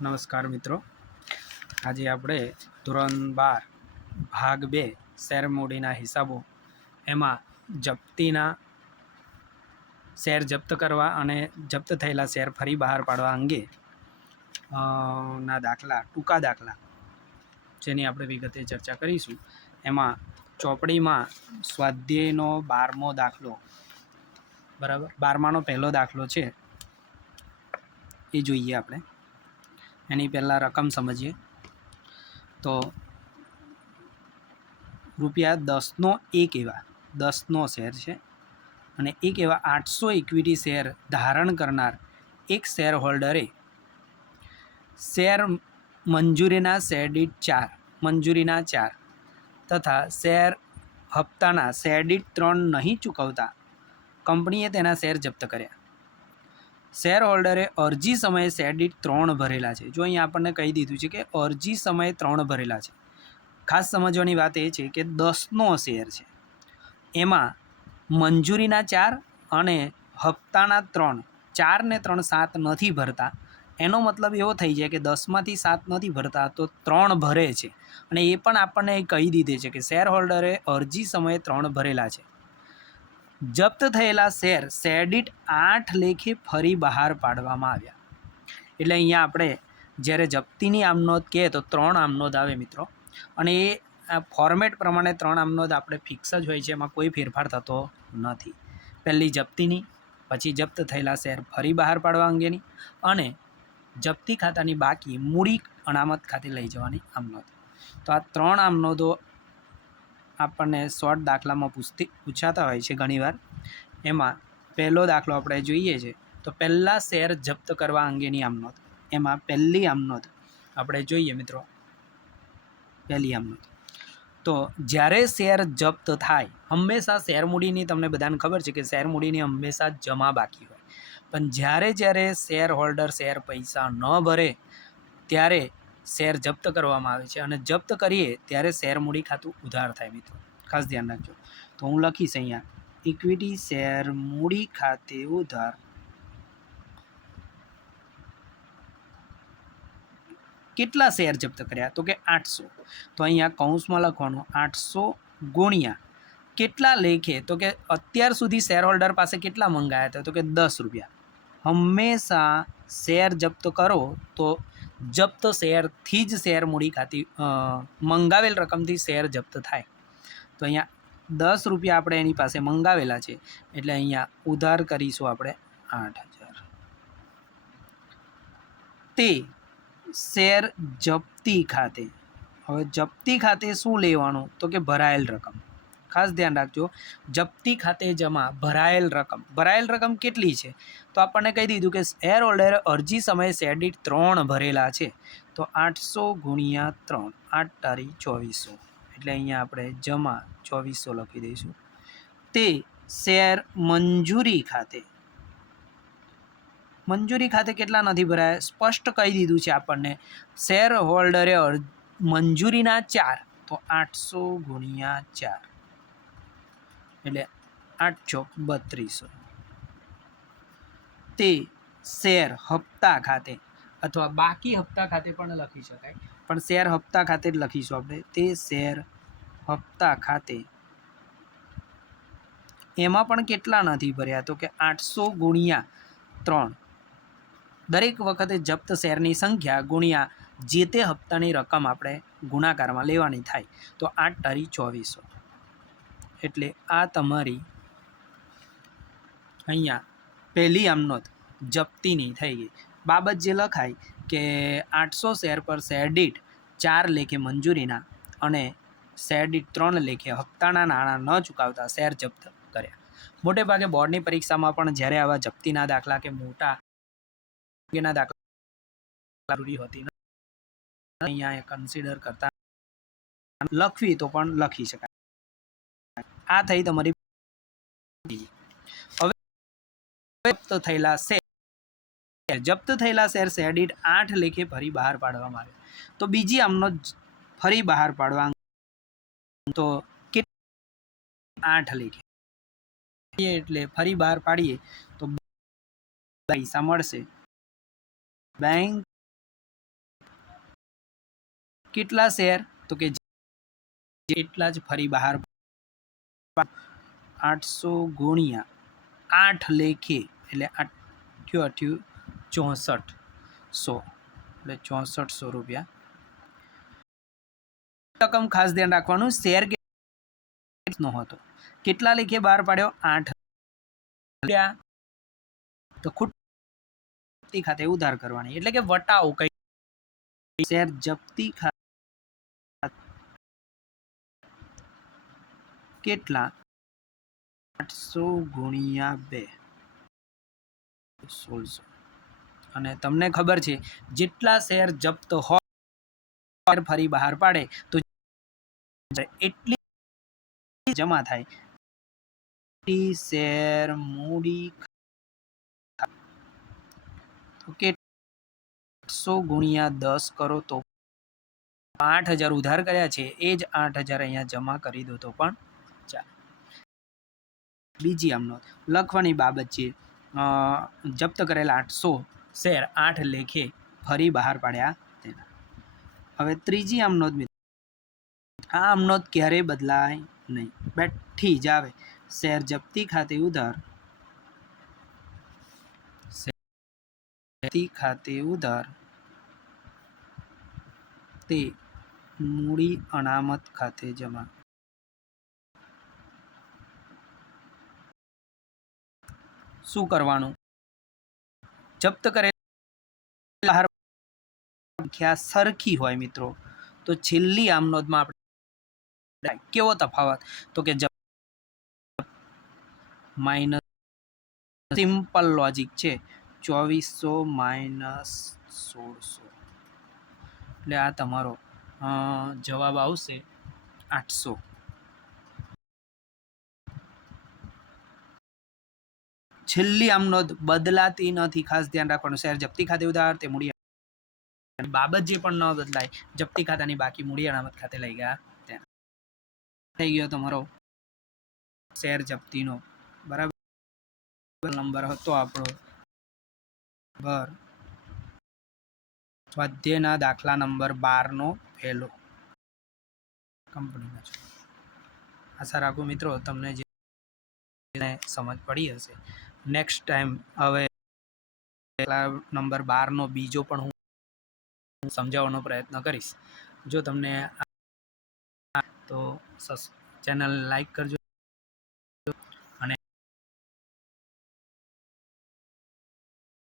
નમસ્કાર મિત્રો, આજે આપણે ધોરણ 12 ભાગ 2 શેર મૂડીના હિસાબો એમાં જપ્તીના શેર જપ્ત કરવા અને જપ્ત થયેલા શેર ફરી બહાર પાડવા અંગે ના દાખલા, ટૂંકા દાખલા જેની આપણે વિગતે ચર્ચા કરીશું. એમાં ચોપડીમાં સ્વાધ્યાયનો 12મો દાખલો, બરાબર, 12માનો પહેલો દાખલો છે એ જોઈએ આપણે. એની પહેલાં રકમ સમજીએ તો ₹10નો એક એવા 10નો શેર છે અને એક એવા 800 ઇક્વિટી શેર ધારણ કરનાર એક શેર હોલ્ડરે શેર મંજૂરીના શેર દીઠ 4 તથા શેર હપ્તાના શેર દીઠ 3 નહીં ચૂકવતા કંપનીએ તેના શેર જપ્ત કર્યા. શેર હોલ્ડરે અરજી સમયે શેર દીઠ 3 ભરેલા છે. જો અહીંયા આપણને કહી દીધું છે કે અરજી સમયે 3 ભરેલા છે. ખાસ સમજવાની વાત એ છે કે 10નો શેર છે, એમાં મંજૂરીના 4 અને હપ્તાના 3, 4 ને 3 7 નથી ભરતા. એનો મતલબ એવો થઈ જાય કે 10માંથી 7 નથી ભરતા તો 3 ભરે છે. અને એ પણ આપણને કહી દીધે છે કે શેર હોલ્ડરે અરજી સમયે 3 ભરેલા છે. જપ્ત થયેલા શેર શેર દીઠ 8 લેખે ફરી બહાર પાડવામાં આવ્યા. એટલે અહીંયા આપણે જ્યારે જપ્તીની આમનોંધ કહે તો 3 આમનોંધ આવે મિત્રો, અને એ ફોર્મેટ પ્રમાણે 3 આમનોંધ આપણે ફિક્સ જ હોય છે, એમાં કોઈ ફેરફાર થતો નથી. પહેલી જપ્તીની, પછી જપ્ત થયેલા શેર ફરી બહાર પાડવા અંગેની, અને જપ્તી ખાતાની બાકી મૂડી અનામત ખાતે લઈ જવાની આમનોંધ. તો આ 3 આમનોંધો આપણને શોર્ટ દાખલામાં પૂછાતા હોય છે ઘણીવાર. એમાં પહેલો દાખલો આપણે જોઈએ છે તો પહેલાં શેર જપ્ત કરવા અંગેની આમનોંધ. એમાં પહેલી આમનોંધ આપણે જોઈએ મિત્રો. પહેલી આમનોંધ તો જ્યારે શેર જપ્ત થાય, હંમેશા શેર મૂડીની તમને બધાને ખબર છે કે શેર મૂડીની હંમેશા જમા બાકી હોય, પણ જ્યારે શેર હોલ્ડર શેર પૈસા ન ભરે ત્યારે શેર જપ્ત કરવામાં આવે છે, અને જપ્ત કરીએ ત્યારે શેર મૂડી ખાતું ઉધાર થાય મિત્રો. ખાસ ધ્યાન રાખજો. તો હું લખીશ અહીંયા ઇક્વિટી શેર મૂડી ખાતે ઉધાર કેટલા શેર જપ્ત કર્યા તો કે 800. તો અહીંયા કૌંસમાં લખવાનું 800 ગુણ્યા કેટલા લેખે, તો કે અત્યાર સુધી શેર હોલ્ડર પાસે કેટલા મંગાયા હતા તો કે ₹10. હંમેશા શેર જપ્ત કરો તો જપ્ત શેરથી જ શેર મૂડી ખાતી મંગાવેલ રકમથી શેર જપ્ત થાય. તો અહીંયા ₹10 આપણે એની પાસે મંગાવેલા છે, એટલે અહીંયા ઉધાર કરીશું આપણે 8000. તે શેર જપ્તી ખાતે, હવે જપ્તી ખાતે શું લેવાનું તો કે ભરાયેલ રકમ. ખાસ ધ્યાન રાખજો, જપ્તી ખાતે જમા ભરાયેલ રકમ કેટલી છે તો આપણને કહી દીધું કે શેર હોલ્ડરે અરજી સમયે શેર દીઠ 3 ભરેલા છે. તો 800 ગુણ્યા 3, 8 તારી 2400, એટલે અહીંયા આપણે જમા 2400 લખી દઈશું. તે શેર મંજૂરી ખાતે કેટલા નથી ભરાયા સ્પષ્ટ કહી દીધું છે આપણને. શેર હોલ્ડરે મંજૂરીના 4, તો 800 ગુણ્યા 4 એટલે 8 ચોક 3200. તે શેર હપ્તા ખાતે, અથવા બાકી હપ્તા ખાતે પણ લખી શકાય, પણ શેર હપ્તા ખાતે જ લખીશું આપણે. તે શેર હપ્તા ખાતે એમાં પણ કેટલા નથી ભર્યા તો કે 800 ગુણ્યા 3. દરેક વખતે જપ્ત શેરની સંખ્યા ગુણ્યા જે તે હપ્તાની રકમ આપણે ગુણાકારમાં લેવાની થાય. તો 8 તારી 2400, એટલે આ તમારી અહીંયા પહેલી આમનોંધ જપ્તીની થઈ ગઈ. બાબત જે લખાય કે 800 શેર પર શેર દીઠ 4 લેખે મંજૂરીના અને શેર દીઠ 3 લેખે હપ્તાના નાણાં ન ચૂકવતા શેર જપ્ત કર્યા. મોટે ભાગે બોર્ડની પરીક્ષામાં પણ જ્યારે આવા જપ્તીના દાખલા કે મોટા દાખલા જરૂરી હોતી નથી, અહીંયા કન્સિડર કરતા લખવી તો પણ લખી શકાય. આ થઈ તમારી. હવે જપ્ત થયેલા શેર શેર દીઠ 8 લેખે ફરી બહાર પાડવામાં આવે. તો બીજી આમનોંધ ફરી બહાર પાડવા તો 8 લેખે, એટલે ફરી બહાર પાડીએ તો પૈસા મળશે. બેંક કેટલા શેર? તો કે એટલા જ ફરી બહાર 800 ગુણ્યા 8 લેખે એટલે 8 6400 એટલે 6400 રૂપિયા. રકમ ખાસ ધ્યાન રાખવાનું, શેર નો હતો, કેટલા લેખે બહાર પાડ્યો? 8 રૂપિયા. તો જપ્તી ખાતે ઉધાર કરવાની એટલે કે વટાવ કઈ શેર જપ્તી ખાતે કેટલા? 800 ગુણ્યા 2 1600. અને તમને ખબર છે જેટલા શેર જપ્ત હોય ફરી બહાર પાડે તો એટલી જમા થાય. શેર મૂડી કે 800 ગુણ્યા 10 કરો તો 8000 ઉધાર કર્યા છે એ જ 8000 અહીંયા જમા કરી દો તો પણ ચાલે. બીજી આમ નોંધ લખવાની બાબત છે, જપ્ત કરેલા 800 શેર 8 લેખે ફરી બહાર પાડ્યા તેના. હવે ત્રીજી આમ નોંધ, આ આમ નોંધ ક્યારેય બદલાય નહીં, બેઠી જ આવે. શેર જપ્તી ખાતે ઉધાર, જપ્તી ખાતે ઉધાર તે મૂડી અનામત ખાતે જમા. શું કરવાનું? જપ્ત કરેલા સંખ્યા સરખી હોય મિત્રો તો છેલ્લી આમ નોંધમાં આપણે કેવો તફાવત? તો કે માઇનસ, સિમ્પલ લોજિક છે, 2400 માઇનસ 1600 એટલે આ તમારો જવાબ આવશે 800. છેલ્લી આમ નોંધ બદલાતી નથી, ખાસ ધ્યાન રાખવાનું. શેર જપ્તી ખાતે ઉધાર તે મૂડી બાબત જે પણ ન બદલાય, જપ્તી ખાતાની બાકી મૂડી અનામત ખાતે લઈ ગયા ત્યાં થઈ ગયો તમારો શેર જપ્તીનો. બરાબર, નંબર હતો આપણો સ્વાધ્યાયના દાખલા નંબર 12નો પહેલો કંપનીનો છે. આશા રાખું મિત્રો તમને જે સમજ પડી હશે. નેક્સ્ટ ટાઈમ હવે દાખલા નંબર 12નો બીજો પણ હું સમજાવવાનો પ્રયત્ન કરીશ. જો તમને તો ચેનલ લાઈક કરજો.